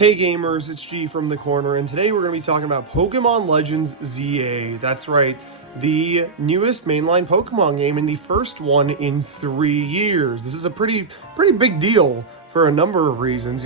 Hey gamers, it's G from the corner, and today we're going to be talking about Pokemon Legends ZA. That's right, the newest mainline Pokemon game and the first one in 3 years. This is a pretty big deal for a number of reasons.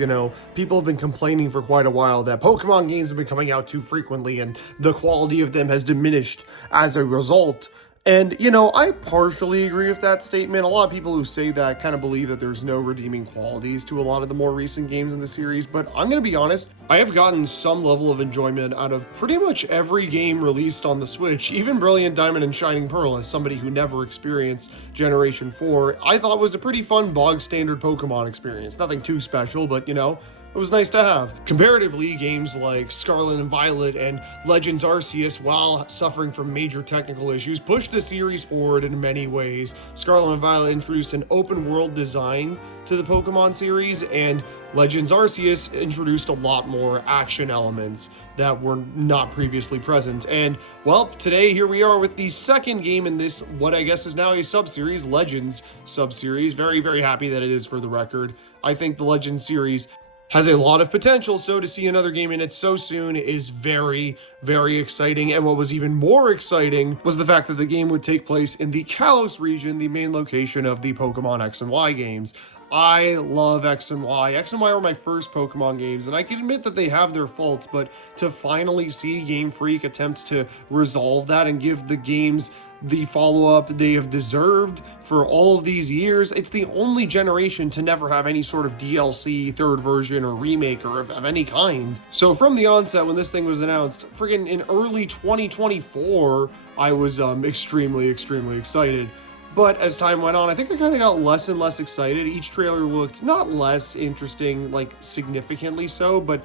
People have been complaining for quite a while that Pokemon games have been coming out too frequently and the quality of them has diminished as a result. And, I partially agree with that statement. A lot of people who say that kind of believe that there's no redeeming qualities to a lot of the more recent games in the series, but I'm going to be honest, I have gotten some level of enjoyment out of pretty much every game released on the Switch, even Brilliant Diamond and Shining Pearl. As somebody who never experienced Generation 4, I thought it was a pretty fun bog standard Pokemon experience. Nothing too special, but it was nice to have. Comparatively, games like Scarlet and Violet and Legends Arceus, while suffering from major technical issues, pushed the series forward in many ways. Scarlet and Violet introduced an open world design to the Pokemon series, and Legends Arceus introduced a lot more action elements that were not previously present. And, well, today here we are with the second game in this, what I guess is now a sub-series, Legends sub-series. Very, very happy that it is, for the record. I think the Legends series has a lot of potential, so to see another game in it so soon is very, very exciting. And what was even more exciting was the fact that the game would take place in the Kalos region, the main location of the Pokemon X and Y games. I love X and Y. X and Y were my first Pokemon games, and I can admit that they have their faults, but to finally see Game Freak attempt to resolve that and give the games the follow-up they have deserved for all of these years. It's the only generation to never have any sort of DLC, third version, or remake or of any kind. So from the onset, when this thing was announced, friggin' in early 2024, I was extremely excited. But as time went on, I think I kind of got less and less excited. Each trailer looked not less interesting, like significantly so, but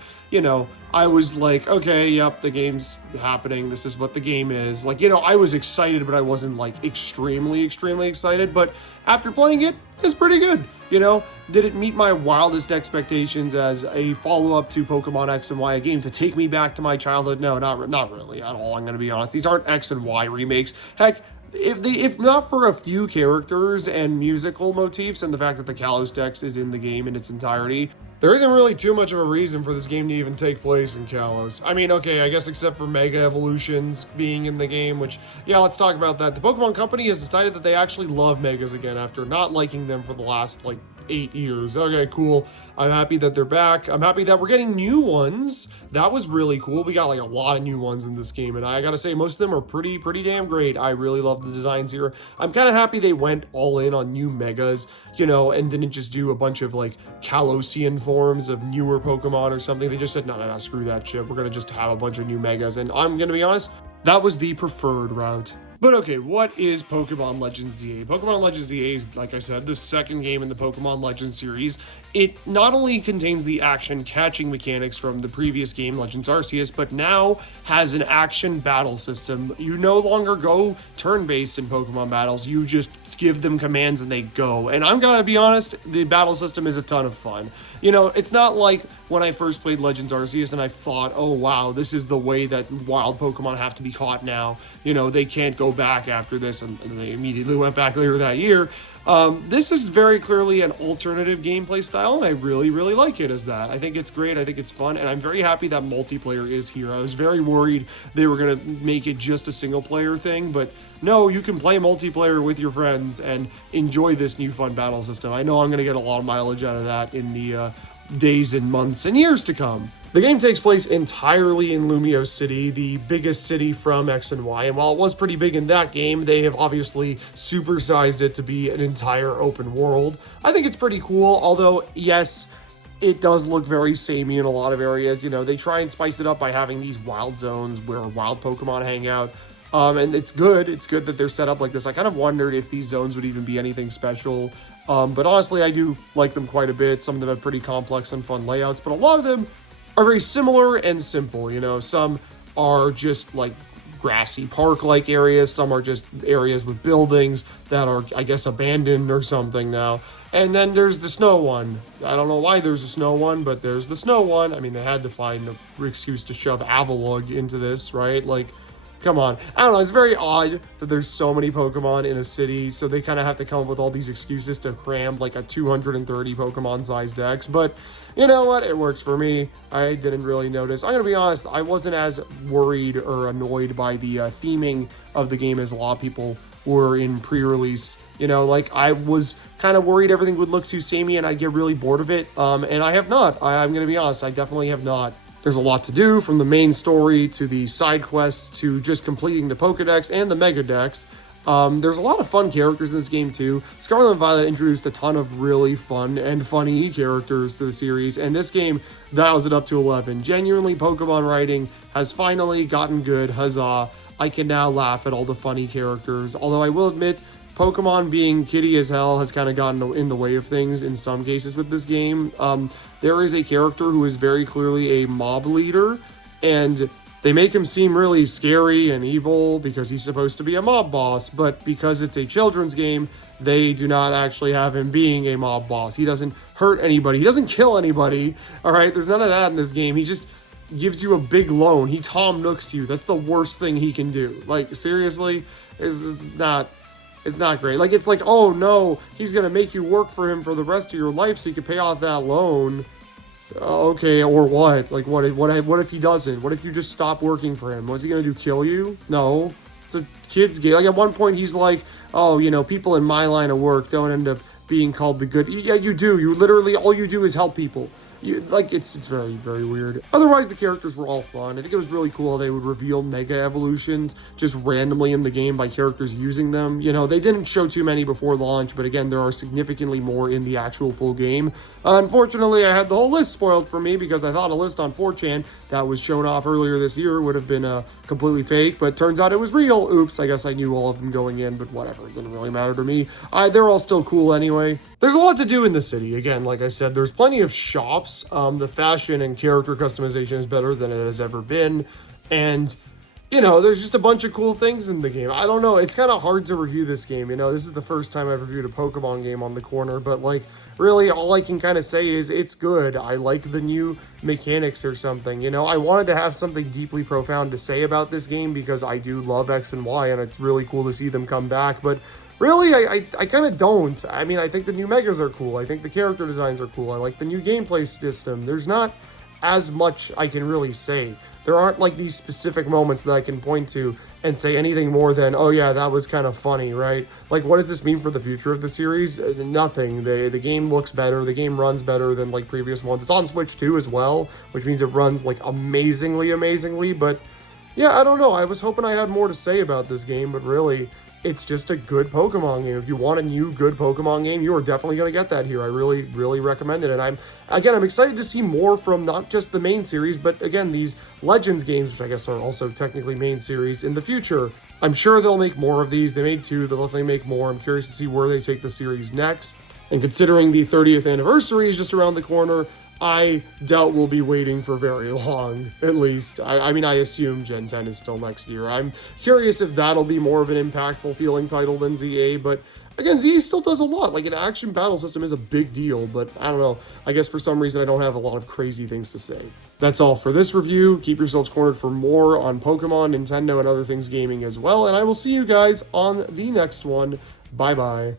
I was like, okay, yep, the game's happening. This is what the game is. Like, I was excited, but I wasn't like extremely excited. But after playing it, it's pretty good. Did it meet my wildest expectations as a follow-up to Pokemon X and Y, a game to take me back to my childhood? No, not really at all, I'm going to be honest. These aren't X and Y remakes. Heck, if not for a few characters and musical motifs and the fact that the Kalos Dex is in the game in its entirety, there isn't really too much of a reason for this game to even take place in Kalos. I mean, okay, I guess except for Mega Evolutions being in the game, which, yeah, let's talk about that. The Pokemon Company has decided that they actually love Megas again after not liking them for the last, 8 years. Okay, cool. I'm happy that they're back. I'm happy that we're getting new ones. That was really cool. We got a lot of new ones in this game, and I gotta say, most of them are pretty damn great. I really love the designs here. I'm kind of happy they went all in on new Megas, and didn't just do a bunch of Kalosian forms of newer Pokemon or something. They just said, no, screw that shit. We're gonna just have a bunch of new Megas, and I'm gonna be honest, that was the preferred route. But okay, what is Pokemon Legends ZA? Pokemon Legends ZA is, like I said, the second game in the Pokemon Legends series. It not only contains the action catching mechanics from the previous game, Legends Arceus, but now has an action battle system. You no longer go turn-based in Pokemon battles, you just give them commands and they go. And I'm gonna be honest, the battle system is a ton of fun. It's not like when I first played Legends Arceus and I thought, oh wow, this is the way that wild Pokemon have to be caught now. They can't go back after this, and they immediately went back later that year. This is very clearly an alternative gameplay style, and I really like it as that. I think it's great, I think it's fun, and I'm very happy that multiplayer is here. I was very worried they were going to make it just a single player thing, but no, you can play multiplayer with your friends and enjoy this new fun battle system. I know I'm going to get a lot of mileage out of that in the days and months and years to come. The game takes place entirely in Lumio City, the biggest city from X and Y, and while it was pretty big in that game, they have obviously supersized it to be an entire open world. I think it's pretty cool, although, yes, it does look very samey in a lot of areas. They try and spice it up by having these wild zones where wild Pokemon hang out. And it's good. It's good that they're set up like this. I kind of wondered if these zones would even be anything special. But honestly, I do like them quite a bit. Some of them have pretty complex and fun layouts, but a lot of them are very similar and simple. Some are just grassy park-like areas. Some are just areas with buildings that are, I guess, abandoned or something now. And then there's the snow one. I don't know why there's a snow one, but there's the snow one. I mean, they had to find an excuse to shove Avalugg into this, right? Come on. I don't know. It's very odd that there's so many Pokemon in a city, so they kind of have to come up with all these excuses to cram like a 230 Pokemon size dex. But you know what? It works for me. I didn't really notice. I'm going to be honest. I wasn't as worried or annoyed by the theming of the game as a lot of people were in pre-release. You know, like I was kind of worried everything would look too samey and I'd get really bored of it. And I have not. I'm going to be honest. I definitely have not. There's a lot to do, from the main story to the side quests to just completing the Pokedex and the Mega Dex. There's a lot of fun characters in this game too. Scarlet and Violet introduced a ton of really fun and funny characters to the series, and this game dials it up to 11. Genuinely, Pokemon writing has finally gotten good, huzzah. I can now laugh at all the funny characters, although I will admit, Pokemon being kitty as hell has kind of gotten in the way of things in some cases with this game. There is a character who is very clearly a mob leader, and they make him seem really scary and evil because he's supposed to be a mob boss, but because it's a children's game, they do not actually have him being a mob boss. He doesn't hurt anybody. He doesn't kill anybody, all right? There's none of that in this game. He just gives you a big loan. He Tom Nooks you. That's the worst thing he can do. Like, seriously? It's not great. Like, it's like, oh no, he's gonna make you work for him for the rest of your life so you can pay off that loan. Okay, or what? Like, what if he doesn't? What if you just stop working for him? What's he gonna do, kill you? No. It's a kid's game. Like, at one point, he's like, oh, you know, people in my line of work don't end up being called the good. Yeah, you do. You literally, all you do is help people. It's very, very weird. Otherwise, the characters were all fun. I think it was really cool how they would reveal Mega Evolutions just randomly in the game by characters using them. You know, they didn't show too many before launch, but again, there are significantly more in the actual full game. Unfortunately, I had the whole list spoiled for me because I thought a list on 4chan that was shown off earlier this year would have been completely fake, but turns out it was real. Oops, I guess I knew all of them going in, but whatever. It didn't really matter to me. They're all still cool anyway. There's a lot to do in the city. Again, like I said, there's plenty of shops. The fashion and character customization is better than it has ever been. And, you know, there's just a bunch of cool things in the game. I don't know. It's kind of hard to review this game. You know, this is the first time I've reviewed a Pokemon game on the corner. But, like, really, all I can kind of say is it's good. I like the new mechanics or something. You know, I wanted to have something deeply profound to say about this game because I do love X and Y. And it's really cool to see them come back. But really, I kind of don't. I mean, I think the new Megas are cool. I think the character designs are cool. I like the new gameplay system. There's not as much I can really say. There aren't like these specific moments that I can point to and say anything more than, oh yeah, that was kind of funny, right? Like, what does this mean for the future of the series? Nothing. The game looks better. The game runs better than like previous ones. It's on Switch 2 as well, which means it runs like amazingly. But yeah, I don't know. I was hoping I had more to say about this game, but really, it's just a good Pokemon game. If you want a new good Pokemon game, you are definitely going to get that here. I really, really recommend it. And I'm excited to see more from not just the main series, but again, these Legends games, which I guess are also technically main series in the future. I'm sure they'll make more of these. They made 2, they'll definitely make more. I'm curious to see where they take the series next. And considering the 30th anniversary is just around the corner, I doubt we'll be waiting for very long, at least. I mean, I assume Gen 10 is still next year. I'm curious if that'll be more of an impactful feeling title than ZA, but again, ZA still does a lot. Like, an action battle system is a big deal, but I don't know. I guess for some reason I don't have a lot of crazy things to say. That's all for this review. Keep yourselves cornered for more on Pokemon, Nintendo, and other things gaming as well, and I will see you guys on the next one. Bye-bye.